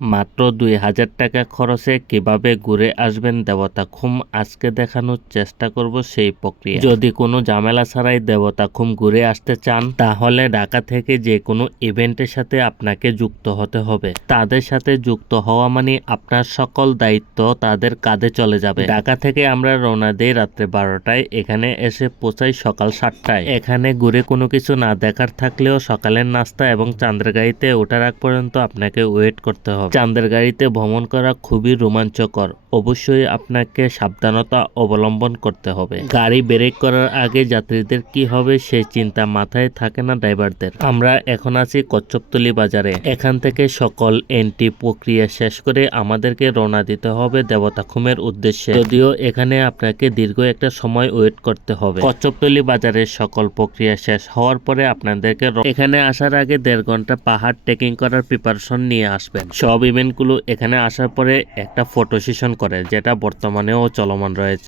মাত্র 2000 টাকা খরচে কিভাবে ঘুরে আসবেন দেবতাখুম আজকে দেখানোর চেষ্টা করব সেই প্রক্রিয়া। যদি কোনো ঝামেলা ছাড়াই দেবতাখুম ঘুরে আসতে চান তাহলে ঢাকা থেকে যে কোনো ইভেন্টের সাথে আপনাকে যুক্ত হতে হবে। তাদের সাথে যুক্ত হওয়া মানে আপনার সকল দায়িত্ব তাদের কাঁধে চলে যাবে। ঢাকা থেকে আমরা রওনা দেই রাত্রে 12টায়, এখানে এসে পৌঁছাই সকাল 7টায়। এখানে ঘুরে কোনো কিছু না দেখার থাকলেও সকালের নাস্তা এবং চাঁদের গাড়িতে ওঠার আগ পর্যন্ত আপনাকে ওয়েট করতে হবে। চাঁদের গাড়িতে ভ্রমণ করা খুবই রোমাঞ্চকর, অবশ্যই আপনাকে সাবধানতা অবলম্বন করতে হবে। গাড়ি ব্রেক করার আগে যাত্রীদের কি হবে সেই চিন্তা মাথায় থাকে না ড্রাইভারদের। আমরা এখন আছি কচ্ছপতলী বাজারে। এখান থেকে সকল এন্ট্রি প্রক্রিয়া শেষ করে আমাদেরকে রওনা দিতে হবে দেবতাখুমের উদ্দেশ্যে। যদিও এখানে আপনাকে দীর্ঘ একটা সময় ওয়েট করতে হবে। কচ্ছপতলী বাজারের সকল প্রক্রিয়া শেষ হওয়ার পরে আপনাদেরকে এখানে আসার আগে 1.5 ঘন্টা পাহাড় ট্রেকিং করার প্রিপারেশন নিয়ে আসবেন। সব ইভেন্টগুলো এখানে আসার পরে একটা ফটো সেশন করে, যেটা বর্তমানেও চলমান রয়েছে।